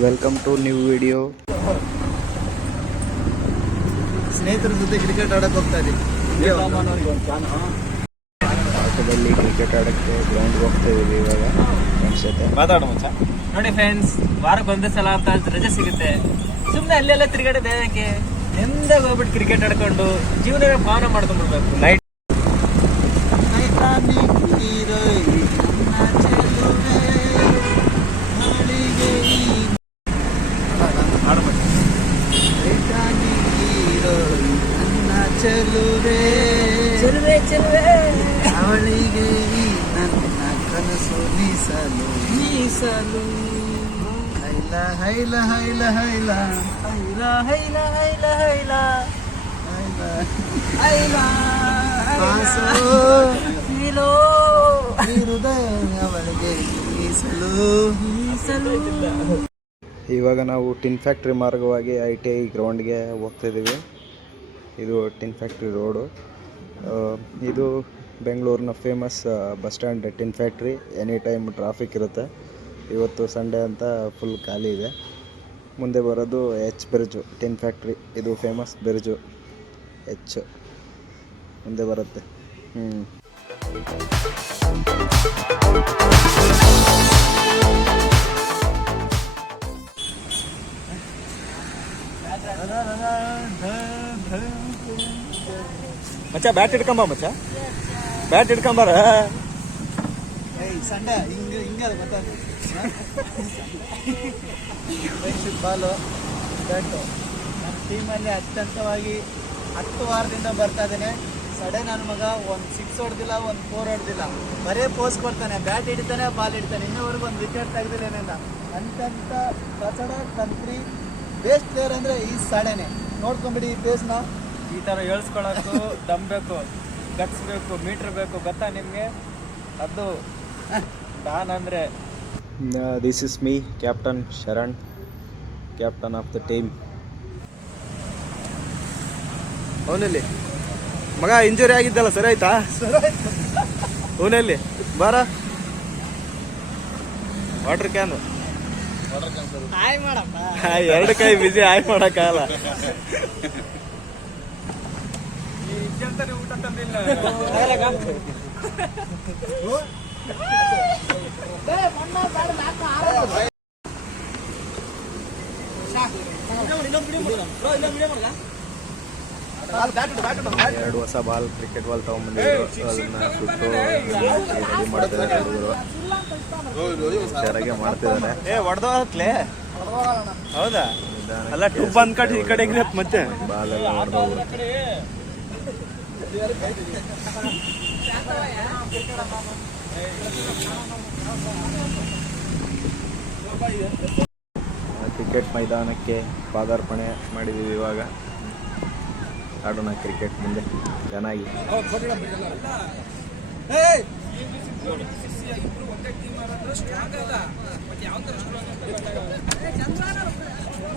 Welcome to new video ಸ್ನೇಹಿತರ ಜೊತೆ cricket ಆಡಕ್ ಹೋಗ್ತಾ ಇದೀವಿ ಆಟದಲ್ಲಿ ಕ್ರಿಕೆಟ್ ಆಡಕ್ಕೆ ಗ್ರೌಂಡ್ ಹೋಗ್ತಾ ಇದೀವಿ ಇವಾಗ ಫ್ರೆಂಡ್ಸ್ ಜೊತೆ. ನೋಡಿ ಫ್ರೆಂಡ್ಸ್ ವಾರಕ್ಕೆ ಒಂದೇ ಸಲ ಅಂತ ರಜೆ ಸಿಗುತ್ತೆ. ಸುಮ್ಮನೆ ಅಲ್ಲೆಲ್ಲ ತಿರುಗಾಡೋದೇ ಬೇಡಕ್ಕೆ ಎಂದ ಹೋಗ್ಬಿಟ್ಟು ಕ್ರಿಕೆಟ್ ಆಡ್ಕೊಂಡು ಜೀವನ ಪಾವನ ಮಾಡ್ಕೊಂಡ್ಬಿಡ್ಬೇಕು ನೈಟ್ ಚೆಲುವೆ. ಚೆಲುವೆ ಚೆಲುವೆ. ಅವಳಿಗೆ ನನ್ನ ಕನಸು ಮೀಸಲು. ಮೀಸಲು. ಹೈಲ ಹೈಲ ಹೈಲ ಹೈಲ. ಹೈಲ ಹೈಲ ಹೈಲ ಹೈಲ. ಹೈಲ. ಹೈಲ ಹೃದಯ ಅವಳಿಗೆ ಮೀಸಲು. ಮೀಸಲು. ಇವಾಗ ನಾವು ಟಿನ್ ಫ್ಯಾಕ್ಟ್ರಿ ಮಾರ್ಗವಾಗಿ ಐ ಟಿ ಐ ಗ್ರೌಂಡ್ಗೆ ಹೋಗ್ತಾ ಇದ್ದೀವಿ. ಇದು ಟಿನ್ ಫ್ಯಾಕ್ಟ್ರಿ ರೋಡು. ಇದು ಬೆಂಗಳೂರಿನ famous bus stand tin factory. Any time traffic ಇರುತ್ತೆ. ಇವತ್ತು ಸಂಡೇ ಅಂತ ಫುಲ್ ಖಾಲಿ ಇದೆ. ಮುಂದೆ ಬರೋದು ಎಚ್ ಬ್ರಿಜು ಟಿನ್ ಫ್ಯಾಕ್ಟ್ರಿ. ಇದು ಫೇಮಸ್ ಬ್ರಿಜು. ಎಚ್ ಮುಂದೆ ಬರುತ್ತೆ. ಹ್ಞೂ ಮಚ್ಚ ಬ್ಯಾಟ್ ಹಿಡ್ಕೊಂಬ ಮಚ್ಚ. ಬ್ಯಾಟ್ ಹಿಡ್ಕೊಂಬಾರ ಹಿಂಗೆ ಹಿಂಗೆ ಅದು ಬಾಲು ಬ್ಯಾಟು ನನ್ನ ಟೀಮಲ್ಲಿ ಅತ್ಯಂತವಾಗಿ ಹತ್ತು ವಾರದಿಂದ ಬರ್ತಾ ಇದ್ದೇನೆ. ಸಡೆ ನನ್ನ ಮಗ ಒಂದು ಸಿಕ್ಸ್ ಹೊಡ್ದಿಲ್ಲ, ಒಂದು ಫೋರ್ ಹೊಡ್ದಿಲ್ಲ. ಬರೇ ಪೋಸ್ ಕೊಡ್ತಾನೆ ಬ್ಯಾಟ್ ಹಿಡಿತಾನೆ ಬಾಲ್ ಹಿಡಿತಾನೆ. ಇನ್ನೂವರೆಗೂ ಒಂದು ವಿಕೆಟ್ ತೆಗ್ದಿಲ್ಲೇನಿಲ್ಲ ಅಂತಂತ ಕಚಡ ತಂತ್ರಿ ಬೇಸ್ಟ್ ಪ್ಲೇಯರ್ ಅಂದರೆ ಈ ಸಡೆನೆ. ನೋಡ್ಕೊಂಬಿಡಿ ಈ ಪೇಸ್ನ ಈ ಥರ ಹೇಳ್ಸ್ಕೊಳಕ್ಕೂ ದಮ್ ಬೇಕು ಗಟ್ಸ್ ಬೇಕು ಮೀಟ್ರ್ ಬೇಕು ಗೊತ್ತಾ ನಿಮಗೆ? ಅದು ಡಾನ್ ಅಂದರೆ? This is me captain Sharan captain of the team ಅವನಲ್ಲಿ ಮಗ ಇಂಜುರಿ ಆಗಿದ್ದಲ್ಲ ಸರಿ ಆಯ್ತಾ? ಅವನಲ್ಲಿ ಬಾರ. ವಾಟರ್ ಕ್ಯಾನ್ ಎರಡು ಕೈ ಬಿಸಿ ಆಯ್ ಮಾಡಕ್ಕಾಗಲ್ಲ. ಊಟ ತಂದಿಲ್ಲ? ಎರಡು ಹೊಸ ಬಾಲ್ ಕ್ರಿಕೆಟ್ ಬಾಲ್ ತಗೊಂಡ್ಬಂದಿದ್ರು. ಅದನ್ನ ಸುಟ್ಟು ರೆಡಿ ಮಾಡ್ತಿದ್ದಾರೆ ಹುಡುಗರು. ಹುಷಾರಾಗೆ ಮಾಡ್ತಿದ್ದಾರೆ. ಏ ಹೌದಾ? ಅಲ್ಲ ಟುಬ್ ಕಟ್ಟಿ ಈ ಕಡೆ ಮತ್ತೆ? ಬಾಲ್ ಎಲ್ಲ ಹೊಡೆದೋಗ್ರು ಕ್ರಿಕೆಟ್ ಮೈದಾನಕ್ಕೆ ಪಾದಾರ್ಪಣೆ ಮಾಡಿದ್ದೀವಿ ಇವಾಗ. ಆಡೋಣ ಕ್ರಿಕೆಟ್ ಮುಂದೆ. ಚೆನ್ನಾಗಿ.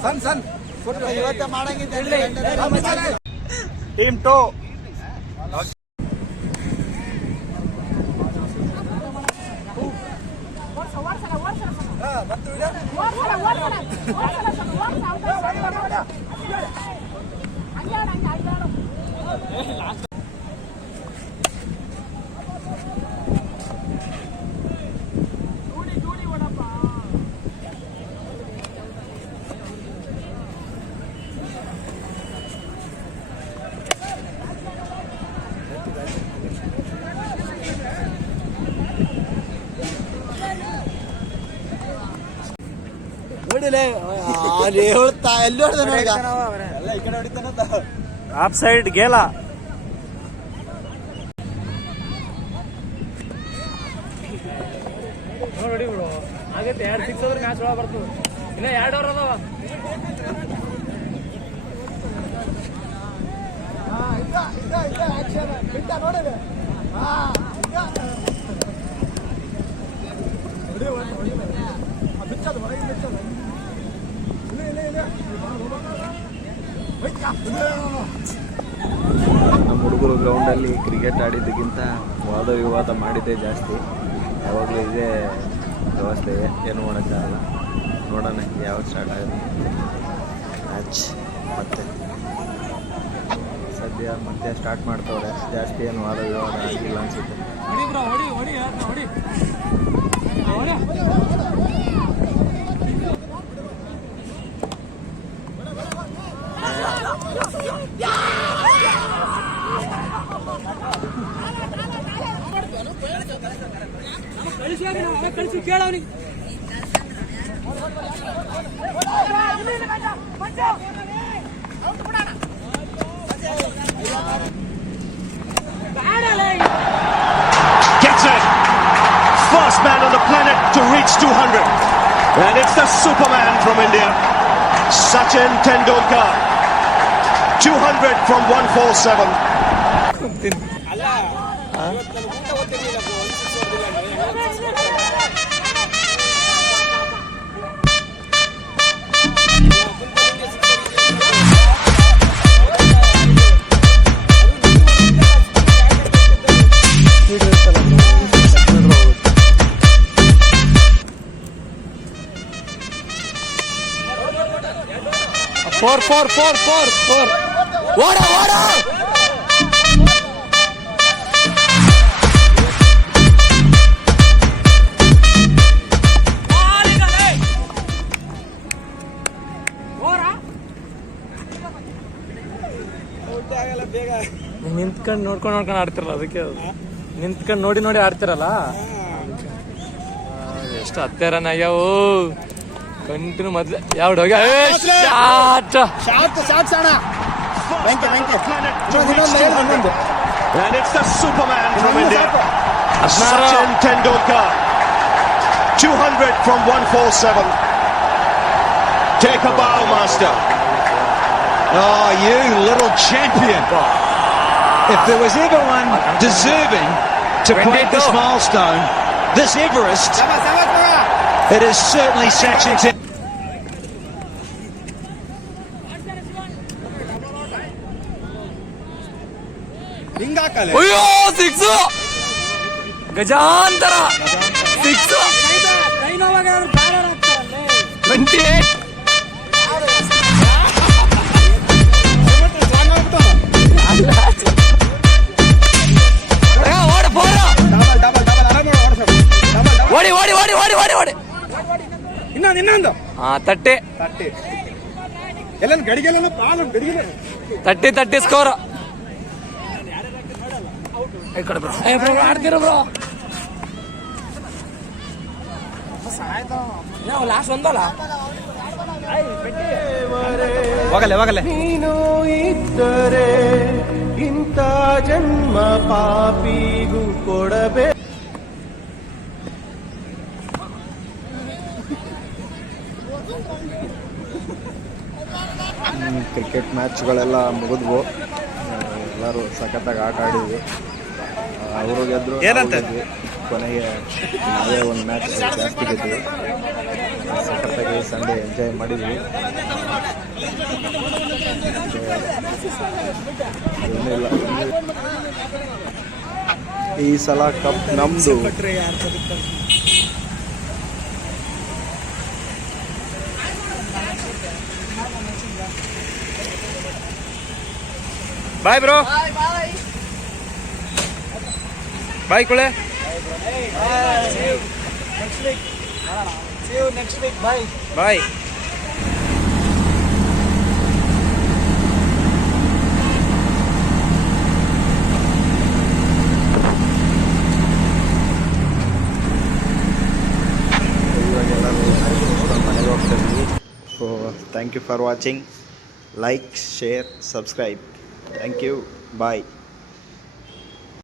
ಸಣ್ಣ ಸಣ್ಣ ಟೀಮ್ ಟು ಬರ್ತೀವಿ ഇടൂലേ ఆఫ్ సైడ్ గేలా ನೋಡಿ ಬಿಡು ಆಗತ್ತೆ ಎರಡು ಸಿಕ್ಸ್ ಹೋದ್ರೆ ಮ್ಯಾಚ್ ಒಳಗೆ ಬರ್ತದೆ ಇನ್ನ ಎರಡು ಓವರ್ ಅದಾವ ಬಿಚ್ಚದು ಹೊರಗೆ ಬಿಚ್ಚ ನಮ್ಮ ಹುಡುಗರು ಗ್ರೌಂಡಲ್ಲಿ ಕ್ರಿಕೆಟ್ ಆಡಿದ್ದಕ್ಕಿಂತ ವಾದ ವಿವಾದ ಮಾಡಿದ್ದೇ ಜಾಸ್ತಿ. ಯಾವಾಗಲೂ ಇದೇ ವ್ಯವಸ್ಥೆ ಏನು ಮಾಡೋಕ್ಕಾಗಲ್ಲ ನೋಡೋಣ ಯಾವಾಗ ಸ್ಟಾರ್ಟ್ ಆಗುತ್ತೆ. ಮ್ಯಾಚ್ ಮತ್ತೆ. ಸದ್ಯ ಮತ್ತೆ ಸ್ಟಾರ್ಟ್ ಮಾಡ್ತವ್ರೆ. ಜಾಸ್ತಿ ಏನು ವಾದ ವಿವಾದ ಆಗಿಲ್ಲ ಅನ್ಸುತ್ತೆ. Gets it. First man on the planet to reach 200. And it's the Superman from India, Sachin Tendulkar. 200 from 147. Four, four, four, four, four. ಓಡ ಓಡ. ನಿಂತ್ಕೊಂಡು ನೋಡ್ಕೊಂಡು ನೋಡ್ಕೊಂಡು ಆಡ್ತಿರಲ್ಲ ಅದಕ್ಕೆ ಅದು. ನಿಂತ್ಕೊಂಡು ನೋಡಿ ನೋಡಿ ಆಡ್ತಿರಲ್ಲ? ಎಷ್ಟು ಹತ್ತೆ ರನ್ ಆಗ್ಯಾವು. ಕಂಟಿನ್ಯೂ ಮೊದ್ಲು ಯಾವ Venga, venga. And it's the Superman from India. Sachin Tendulkar. 200 from 147. Take a bow, master. Oh, you little champion. If there was ever one deserving to break this milestone, this Everest, it is certainly Sachin Tendulkar. ಹಿಂಗ್ ಹಾಕಲ್ಲ ಅಯ್ಯೋ six. ಗಜಾಂತರ. Six. Twenty eight ಓಡ ಓಡಿ ಓಡಿ ಓಡಿ ಓಡಿ ಓಡಿ ಓಡಿ. ಇನ್ನೊಂದು ಇನ್ನೊಂದು. ಹಾ ತಟ್ಟೆ. ತಟ್ಟಿ. ಎಲ್ಲ ಗಡಿಗೆಲ್ಲ. ತಟ್ಟಿ ತಟ್ಟಿ ಸ್ಕೋರ್ ಆಡ್ತೀರ ಬ್ರೋ? ಲಾಸ್ಟ್ ಒಂದಲ್ಲ? ಹೋಗಲ್ಲ ಹೋಗಲ್ಲ. ನೀನು ಇದ್ದರೆ ಇಂಥ ಜನ್ಮ ಪಾಪಿಗೂ ಕೊಡಬೇ ಕ್ರಿಕೆಟ್ ಮ್ಯಾಚ್ಗಳೆಲ್ಲ ಮುಗಿದ್ವು. ಎಲ್ಲರೂ ಸಖತ್ತಾಗಿ ಆಟ ಆಡಿದ್ವಿ ಅವರು ಗೆದ್ರು ಏನಂತ? ಕೊನೆಗೆ ನಾವೇ ಒಂದು ಮ್ಯಾಚ್ ಜಾಸ್ತಿ ಗೆದ್ವಿ. ಸಖತ್ತಾಗಿ ಸಂಡೇ ಎಂಜಾಯ್ ಮಾಡಿದ್ವಿ. ಏನಿಲ್ಲ. ಈ ಸಲ ಕಪ್ ನಮ್ದು. Bye bro bye ಕುಳೆ See you next week. Bye. ಬಾಯ್ ಇವಾಗೆಲ್ಲರೂ ಮನೆಗೆ ಹೋಗ್ತಾ ಇದ್ವಿ so thank you for watching like share subscribe thank you bye